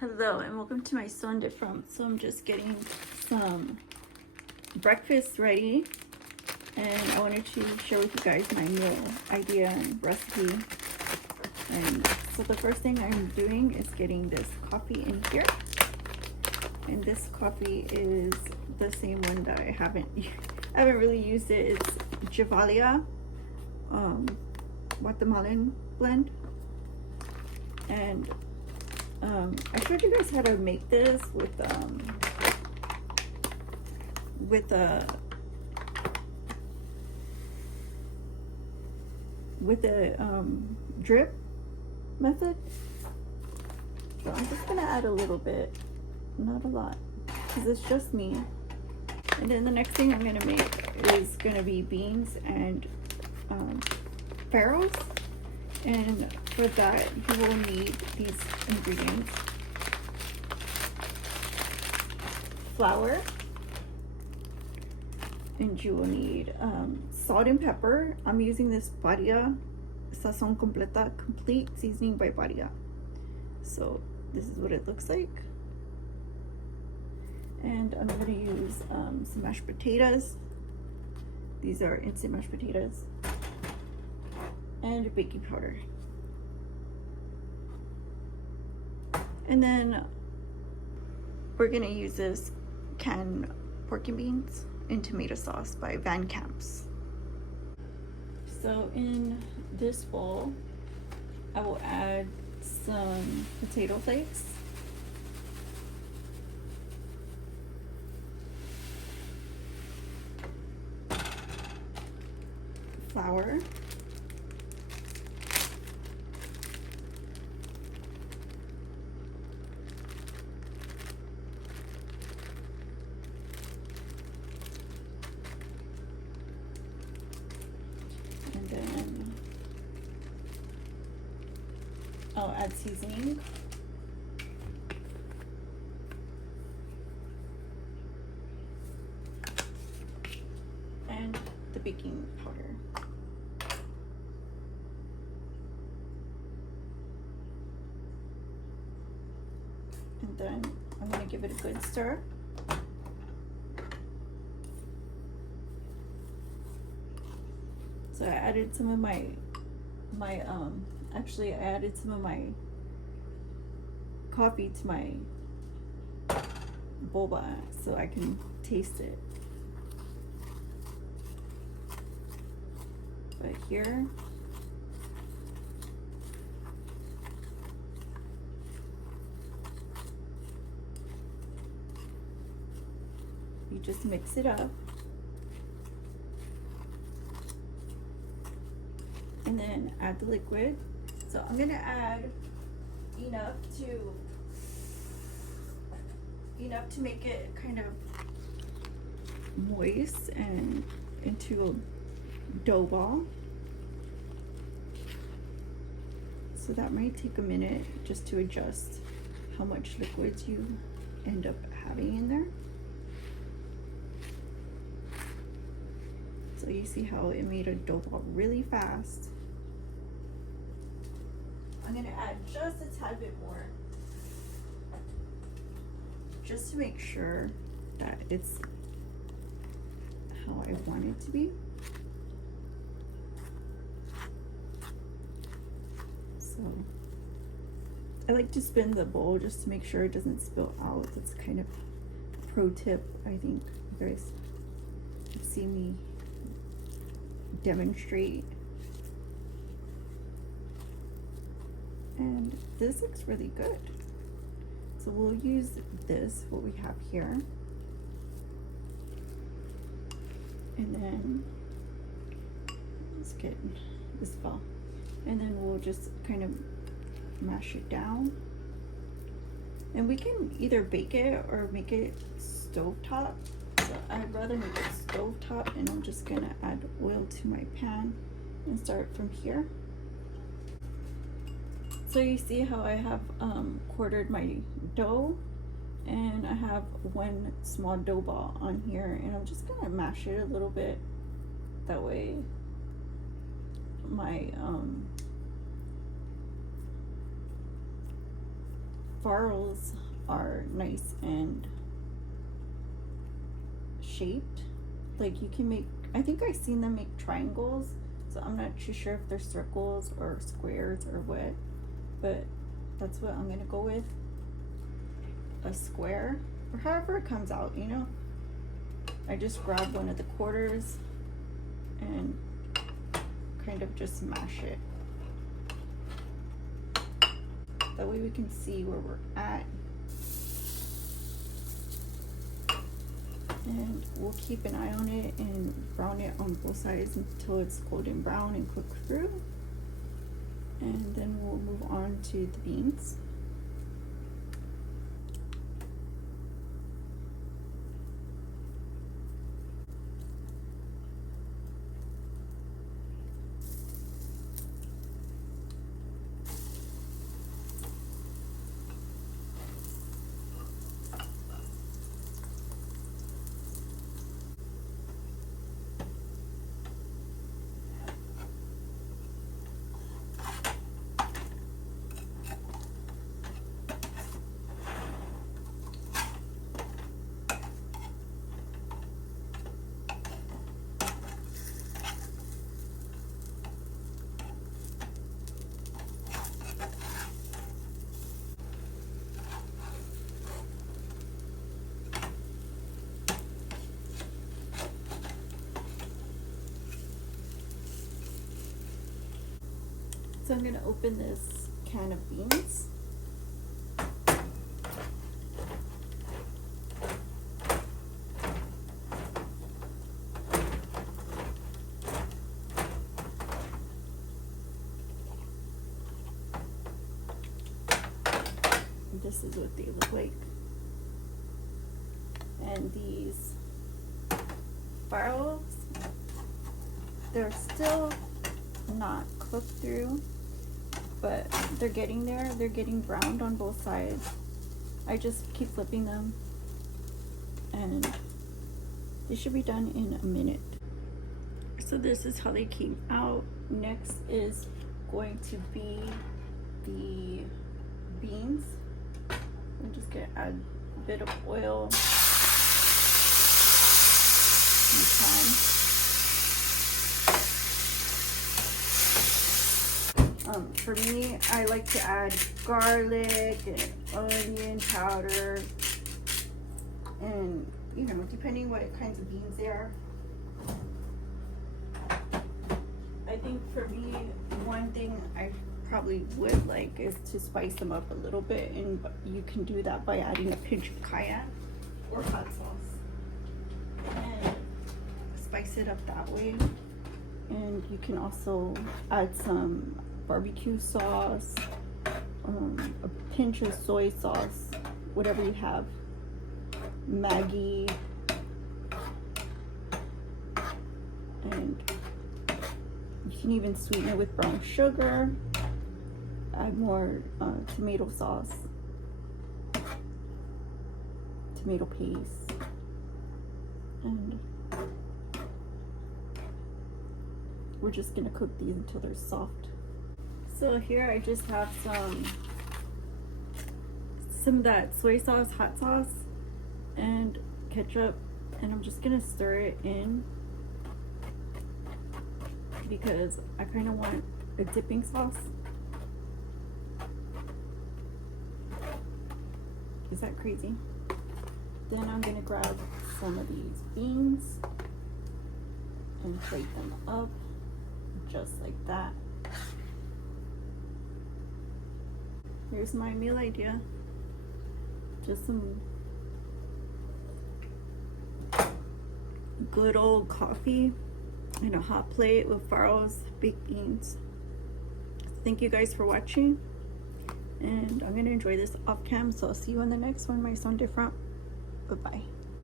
Hello and welcome to my Son de Front. So I'm just getting some breakfast ready and I wanted to share with you guys my meal idea and recipe. And so the first thing I'm doing is getting this coffee in here, and this coffee is the same one that I haven't really used it. It's Javalia Guatemalan blend, and I showed you guys how to make this with the drip method. So I'm just gonna add a little bit, not a lot, because it's just me. And then the next thing I'm gonna make is gonna be beans and farls. And for that, you will need these ingredients: flour, and you will need salt and pepper. I'm using this Badia Sazon Completa Complete Seasoning by Badia. So this is what it looks like. And I'm going to use some mashed potatoes. These are instant mashed potatoes. And baking powder. And then we're gonna use this canned pork and beans and tomato sauce by Van Camps. So in this bowl, I will add some potato flakes, flour, and then I'll add seasoning, and the baking powder. And then I'm going to give it a good stir. So I added some of my actually I added some of my coffee to my boba so I can taste it. But here, you just mix it up. And then add the liquid. So I'm gonna add enough to make it kind of moist and into a dough ball. So that might take a minute just to adjust how much liquids you end up having in there. So you see how it made a dough ball really fast. I'm gonna add just a tad bit more, just to make sure that it's how I want it to be. So I like to spin the bowl just to make sure it doesn't spill out. That's kind of a pro tip. I think you guys have seen me demonstrate. And this looks really good. So we'll use this, what we have here. And then let's get this ball. And then we'll just kind of mash it down. And we can either bake it or make it stovetop. So I'd rather make it stovetop, and I'm just gonna add oil to my pan and start from here. So you see how I have quartered my dough, and I have one small dough ball on here, and I'm just gonna mash it a little bit. That way my Farls are nice and shaped. Like you can make, I think I've seen them make triangles, so I'm not too sure if they're circles or squares or what, but that's what I'm gonna go with, a square, or however it comes out, you know. I just grab one of the quarters and kind of just mash it. That way we can see where we're at. And we'll keep an eye on it and brown it on both sides until it's golden brown and cook through. And then we'll move on to the beans. So I'm going to open this can of beans. This is what they look like. And these Farls, they're still not cooked through, but they're getting there. They're getting browned on both sides. I just keep flipping them and they should be done in a minute. So this is how they came out. Next is going to be the beans. I'm just gonna add a bit of oil and thyme. For me, I like to add garlic and onion powder, and you know, depending what kinds of beans they are. I think for me, one thing I probably would like is to spice them up a little bit, and you can do that by adding a pinch of cayenne or hot sauce and spice it up that way. And you can also add some barbecue sauce, a pinch of soy sauce, whatever you have, Maggi, and you can even sweeten it with brown sugar. Add more tomato sauce, tomato paste, and we're just gonna cook these until they're soft. So here I just have some of that soy sauce, hot sauce, and ketchup, and I'm just gonna stir it in because I kind of want a dipping sauce. Is that crazy? Then I'm gonna grab some of these beans and plate them up just like that. Here's my meal idea. Just some good old coffee and a hot plate with Farls baked beans. Thank you guys for watching, and I'm gonna enjoy this off cam, so I'll see you on the next one. Might sound different. Bye bye.